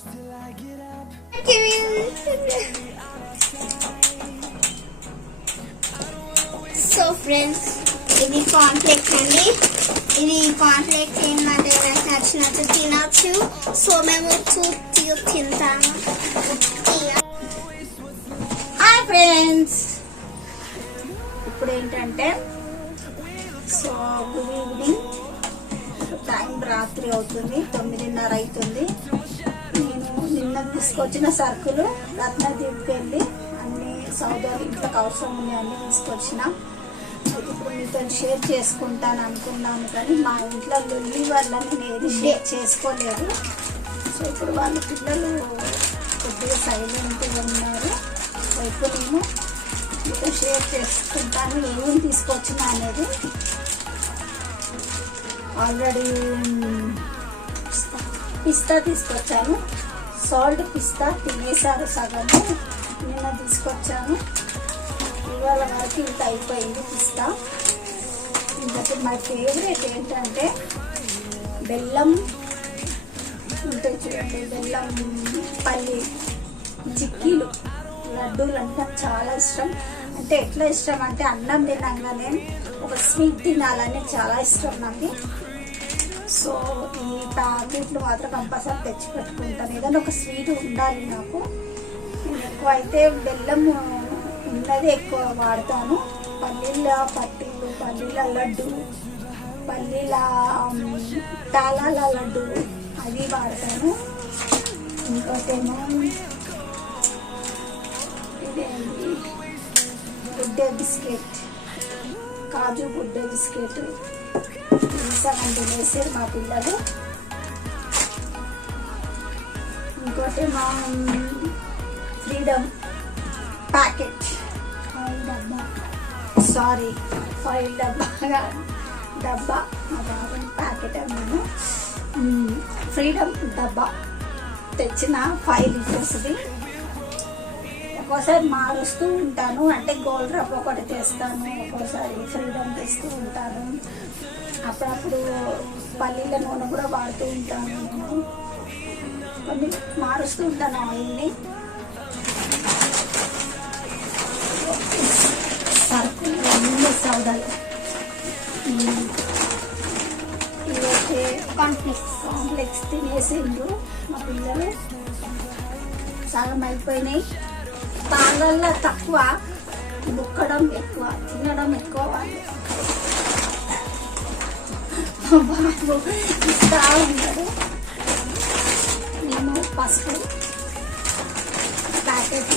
So friends, ఇది cornflakes అండి. ఇది కాన్ఫ్లెక్స్ ఏంటంటే నాకు నచ్చినట్టు తినచ్చు. సో మేము తింటాము. హాయ్ ఫ్రెండ్స్, ఇప్పుడు ఏంటంటే సో గుడ్ ఈవినింగ్, టైం రాత్రి అవుతుంది, 9:30 అవుతుంది. నేను నిన్న తీసుకొచ్చిన సరుకులు రత్నదీప్కి వెళ్ళి అన్ని సౌదాలు ఇంట్లోకి అవసరం ఉన్నాయి అన్ని తీసుకొచ్చిన. ఇప్పుడు మీతో షేర్ చేసుకుంటాను అనుకున్నాను, కానీ మా ఇంట్లో లొల్లి వల్ల నేను ఏది షేర్ చేసుకోలేదు. సో ఇప్పుడు వాళ్ళ పిల్లలు కొద్దిగా సైలెంట్గా ఉన్నారు. సో ఇప్పుడు నేను మీతో షేర్ చేసుకుంటాను ఏమేమి తీసుకొచ్చినా అనేది. ఆల్రెడీ పిస్తా తీసుకొచ్చాను, సాల్ట్ పిస్తా తినేసారు సగము, నిన్న తీసుకొచ్చాను. ఇవాళ వరకు ఇంత అయిపోయింది పిస్తా. ఇంకొకటి మై ఫేవరెట్ ఏంటంటే బెల్లం ఉంటాయి చూడండి, బెల్లం పల్లి చిక్కీలు లడ్డూలు అంటే నాకు చాలా ఇష్టం. అంటే ఎట్లా ఇష్టం అంటే అన్నం తినగానే ఒక స్వీట్ తినాలని చాలా ఇష్టం నాకు. సో ఈ ప్యాకెట్లు మాత్రం కంపల్సరీ తెచ్చి పెట్టుకుంటాను, ఏదైనా ఒక స్వీట్ ఉండాలి నాకు. ఎక్కువ అయితే బెల్లం ఉన్నది ఎక్కువ వాడతాను. పల్లీల పట్టీలు, పల్లీల లడ్డు, పల్లీల తాళాల లడ్డు అవి వాడతాను. ఇంకోటేమో ఇదేంటి గుడ్డే బిస్కెట్, కాజు గుడ్డే బిస్కెట్ సగం తినేసారు మా పిల్లలు. ఇంకోటి మా ఫ్రీడమ్ ప్యాకెట్ ఫైల్ డబ్బా, సారీ ఫైల్ డబ్బా మా బాబు ప్యాకెట్ అన్నాను. ఫ్రీడమ్ డబ్బా తెచ్చిన 5 లీటర్స్ది. ఒక్కోసారి మారుస్తూ ఉంటాను, అంటే గోల్డ్ రబ్బ ఒకటి తెస్తాను, ఒక్కోసారి ఫ్రీడమ్ తెస్తూ ఉంటాను. అప్పుడప్పుడు పల్లీల నూనె కూడా వాడుతూ ఉంటాను. నేను కొన్ని మారుస్తూ ఉంటాను ఆయిల్ని. సరుకులు అన్ని సౌదాలు. ఇవైతే కాంప్లెక్స్ తినేసిండ్రు మా పిల్లలు, సగం అయిపోయినాయి. పాలల్లో తక్కువ, ముక్కడం ఎక్కువ, తినడం ఎక్కువ. బాబు ఇస్తా ఉంటాడు. నేను పసుపు ప్యాకెట్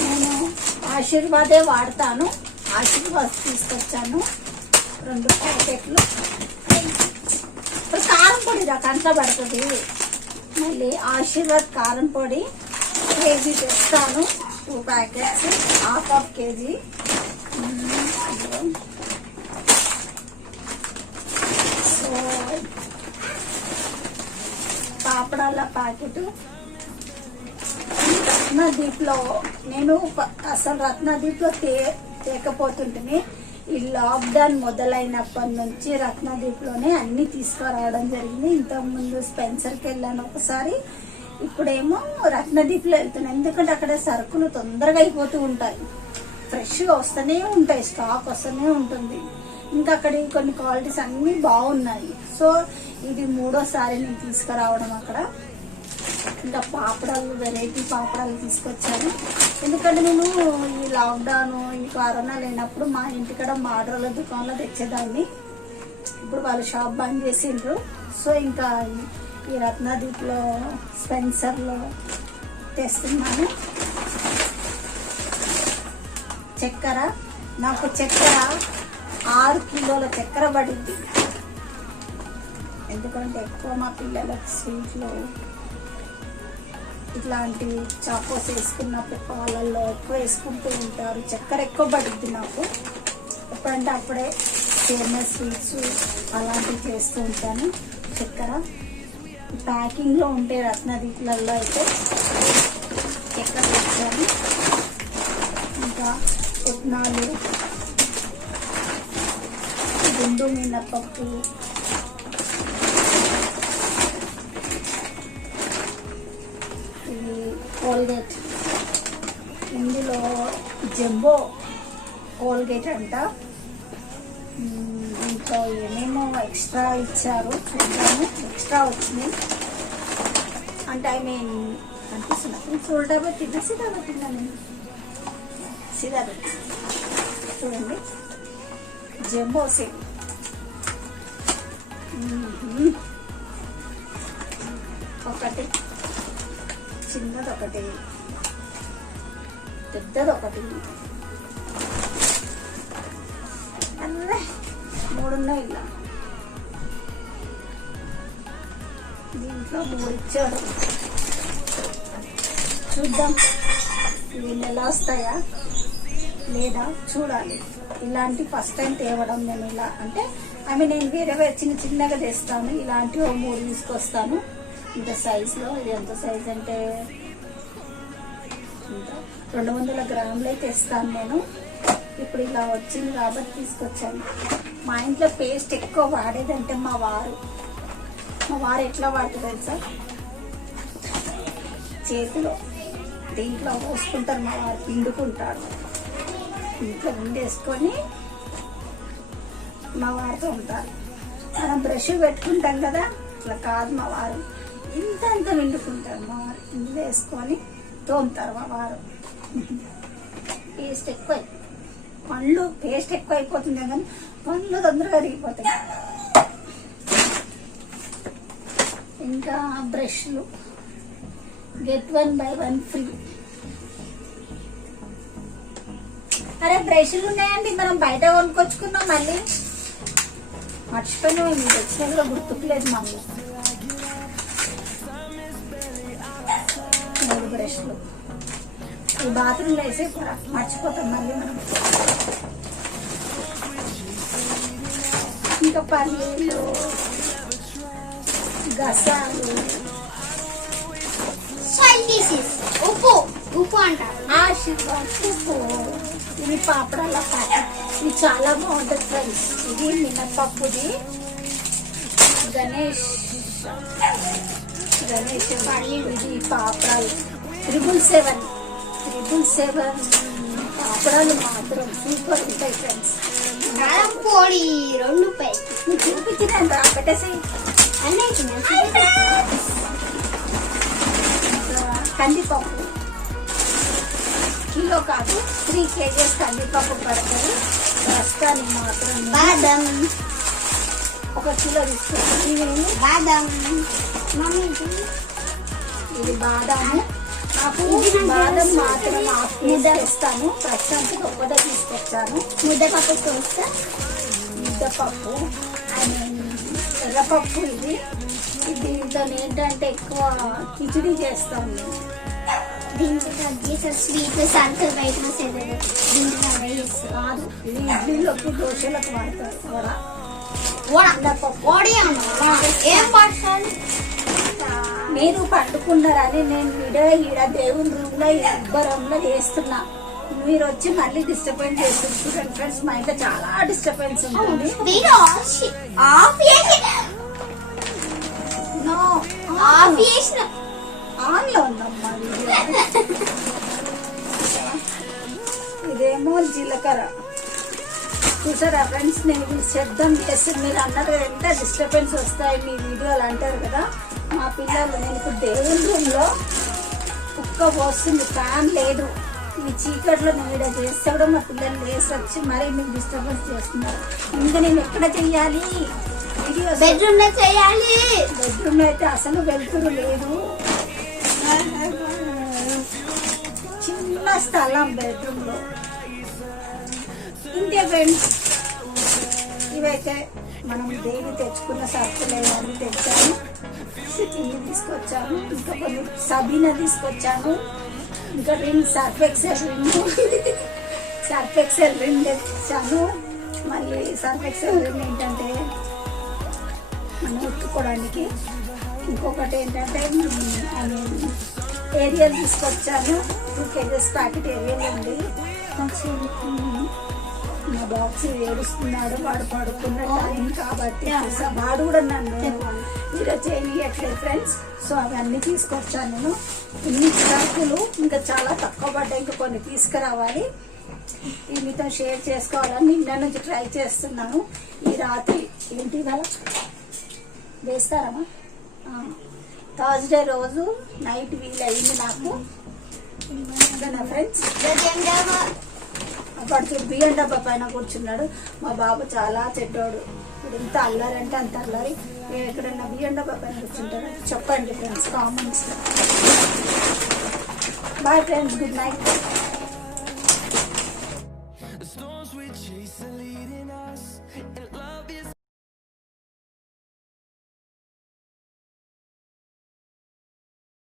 నేను ఆశీర్వాదే వాడతాను. ఆశీర్వాద్ తీసుకొచ్చాను 2 ప్యాకెట్లు. ఇప్పుడు కారం పొడి కంట్లో పడుతుంది. మళ్ళీ ఆశీర్వాద్ కారం పొడి కేజీ తెస్తాను, 2 ప్యాకెట్స్, ½ కేజీ. సో పాపడాల ప్యాకెట్. రత్నదీప్లో నేను అసలు రత్నదీప్లో తేకపోతుంటే ఈ లాక్డౌన్ మొదలైనప్పటి నుంచి రత్నదీప్లోనే అన్ని తీసుకురావడం జరిగింది. ఇంతకుముందు స్పెన్సర్కి వెళ్ళాను ఒకసారి, ఇప్పుడేమో రత్నదీప్లో వెళ్తున్నాను. ఎందుకంటే అక్కడ సరుకులు తొందరగా అయిపోతూ ఉంటాయి, ఫ్రెష్గా వస్తూనే ఉంటాయి, స్టాక్ వస్తూనే ఉంటుంది. ఇంకా అక్కడ కొన్ని క్వాలిటీస్ అన్నీ బాగున్నాయి. సో ఇది 3వ సారి నేను తీసుకురావడం అక్కడ. ఇంకా పాపడాలు, వెరైటీ పాపడాలు తీసుకొచ్చాను. ఎందుకంటే నేను ఈ లాక్డౌన్, ఈ కరోనా లేనప్పుడు మా ఇంటికాడ మాడ్రల దుకాణంలో తెచ్చేదాన్ని. ఇప్పుడు వాళ్ళు షాప్ బంద్ చేసిండ్రు. సో ఇంకా ఈ రత్నదీప్లో స్పెన్సర్లో తెస్తున్నాను. చక్కెర, నాకు చక్కెర 6 కిలోల చక్కెర పడింది. ఎందుకంటే ఎక్కువ మా పిల్లలకు స్వీట్లు ఇట్లాంటి చాకోస్ వేసుకున్నప్పుడు పాలల్లో ఎక్కువ వేసుకుంటూ ఉంటారు. చక్కెర ఎక్కువ పడుద్ది నాకు. ఎప్పుడంటే అప్పుడే సేమియా స్వీట్స్ అలాంటివి చేస్తూ ఉంటాను. చక్కెర ప్యాకింగ్లో ఉంటే రత్నదీప్లలో అయితే చక్కెర తెచ్చాను. ఇంకా పుట్నాలు, గుండు మినపప్పు, 1 కోల్గేట్. ఇందులో జంబో కోల్గేట్ అంట. ఇంట్లో ఏమేమో ఎక్స్ట్రా ఇచ్చారు, చూద్దాము. ఎక్స్ట్రా వచ్చింది అంటే ఐ మీన్ అనిపిస్తున్నా. సోల్డా పెట్టిందా, సీదా పెట్టిందా? నేను సీదా పెట్టి చూడండి. Jumbo same. ఒకటి చిన్నది, ఒకటి పెద్దది, ఒకటి అన్నీ 3 ఉన్నాయి. ఇలా దీంట్లో 3 ఇచ్చాడు. చూద్దాం ఇవి ఎలా వస్తాయా లేదా చూడాలి. ఇలాంటి ఫస్ట్ టైం తేవడం నేను. ఇలా అంటే నేను వేరే చిన్నగా తెస్తాను. ఇలాంటివి 3 తీసుకొస్తాను ఇంత సైజులో. ఇది ఎంత సైజ్ అంటే 200 గ్రాములు అయితే తెస్తాను నేను. ఇప్పుడు ఇలా వచ్చింది కాబట్టి తీసుకొచ్చాను. మా ఇంట్లో పేస్ట్ ఎక్కువ వాడేదంటే మా వారు ఎట్లా వాడుతుంది తెలుసా? చేతిలో దీంట్లో పోసుకుంటారు మా వారు, పిండుకుంటారు. ఇంట్లో పిండేసుకొని మా వారితో ఉంటారు. మనం బ్రష్ పెట్టుకుంటాం కదా, అట్లా కాదు మా వారు. ఇంత పిండుకుంటారు మా వారు. ఇందులో వేసుకొని తోముతారు మా వారు. పేస్ట్ ఎక్కువ పళ్ళు పేస్ట్ ఎక్కువ అయిపోతుంది కానీ పళ్ళు తొందరగా అరిగిపోతాయి. ఇంకా బ్రష్లు గెట్ 1 బై 1 ఫ్రీ. అరే బ్రష్లు ఉన్నాయండి, మనం బయట కొనుక్కొచ్చుకున్నాం. మళ్ళీ మర్చిపోయినా మీరు వచ్చినా కూడా గుర్తుకులేదు మాకు. 3 బ్రష్లు ఈ బాత్రూంలో వేసే మర్చిపోతాం మళ్ళీ మనం. ఇంకా పల్లీలు, గసాలు, ఉప్పు అంటారు. ఉప్పు. ఇది పాపడాల ప్యాకెట్. ఇది చాలా బాగుంటుంది ఫ్రెండ్స్. ఇది మినపప్పుది. గణేష్ ఇది పాపడాలు 777 పాపడాలు మాత్రం సూపర్ ఉంటాయి ఫ్రెండ్స్. పొడి 2 రూపాయలు. చూపించిందండి పెట్టేసి. కందిపప్పు కిలో కాదు 3 kgs కందిపప్పు పడుతుంది. ప్రస్తుతానికి మాత్రం బాదం 1 కిలో తీసుకుంటాం. బాదం ఇది బాదాము. నాకు బాదం మాత్రం ముద్దస్తాను. ప్రస్తుతానికి ఒక్కటే తీసుకొచ్చాను. ముద్దపప్పు ముద్దపప్పు ఎర్రపప్పు. ఇది దీంతో ఏంటంటే ఎక్కువ కిచిడి చేస్తాను నేను. దీంట్లో స్వీట్ సర్కల్ బయట కాదు, ఇది ఇడ్లీలోకి దోశలకు వాడతారు. మీరు పండుకున్నారని నేను ఈడ దేవుని రూమ్ లో ఇబ్బరంలో చేస్తున్నా. మీరు వచ్చి మళ్ళీ డిస్టర్బెన్స్ చేస్తున్నారు ఫ్రెండ్స్. మా ఇంట్లో చాలా డిస్టర్బెన్స్ ఉంటుంది. ఆన్ లో ఉందమ్మా. ఇదేమో జీలకర్ర. చూసారా ఫ్రెండ్స్, నేను ఇది శబ్దం చేసి మీరు అన్నారు కదా ఎంత డిస్టర్బెన్స్ వస్తాయి మీ వీడియోలు అంటారు కదా. మా పిల్లలు, నేను ఇప్పుడు దేవుని రూమ్ లో కుక్క పోస్తుంది, ఫ్యాన్ లేదు. ఈ చీకట్లో నేను ఇక్కడ చేస్తే కూడా మా పిల్లలు లేసి వచ్చి మరీ మీకు డిస్టర్బెన్స్ చేస్తున్నారు. ఇంకా నేను ఎక్కడ చెయ్యాలి వీడియోస్? బెడ్రూమ్ లో చేయాలి. బెడ్రూమ్ లో అయితే అసలు వెళ్తురు లేదు. చిన్న స్థలం బెడ్రూమ్ లో. ఇంతే ఫ్రెండ్స్, ఇవైతే మనం దేవి తెచ్చుకున్న సరుకులు అన్నీ తెచ్చాను. ఇన్ని తీసుకొచ్చాను. ఇంకా కొన్ని సబీనా తీసుకొచ్చాను. ఇంకా రింగ్ సర్ఫ్ ఎక్సెల్ రింగ్ తెచ్చాను. మళ్ళీ సర్ఫ్ ఎక్సెల్ రింగ్ ఏంటంటే మనం ఉట్టుకోవడానికి. ఇంకొకటి ఏంటంటే ఏరియల్ తీసుకొచ్చాను. 2 kgs ప్యాకెట్ ఏరియల్ ఉంది. కొంచెం మా బాక్స్ ఏడుస్తున్నాడు, వాడు పడుకున్న టైం కాబట్టి చూసా. వాడు కూడా నన్ను ఈరోజు చేయట్లేదు ఫ్రెండ్స్. సో అవన్నీ తీసుకొచ్చాను నేను. ఇన్ని సరుకులు ఇంకా చాలా తక్కువ పడ్డాయి, ఇంకా కొన్ని తీసుకురావాలి. ఈ మీతో షేర్ చేసుకోవాలని నిన్న నుంచి ట్రై చేస్తున్నాను. ఈ రాత్రి ఏంటి ఇవాళ వేస్తారమ్మా? థర్స్డే రోజు నైట్ వీలయింది నాకు ఫ్రెండ్స్. అప్పుడు బియ్యం డబ్బా పైన కూర్చున్నాడు. మా బాబు చాలా చెడ్డోడు. ఇప్పుడు ఎంత అల్లారంటే అంత అల్లారి. నేను ఎక్కడన్నా బియ్యం డబ్బా పైన కూర్చుంటాను చెప్పండి friends comments. Bye friends, good night.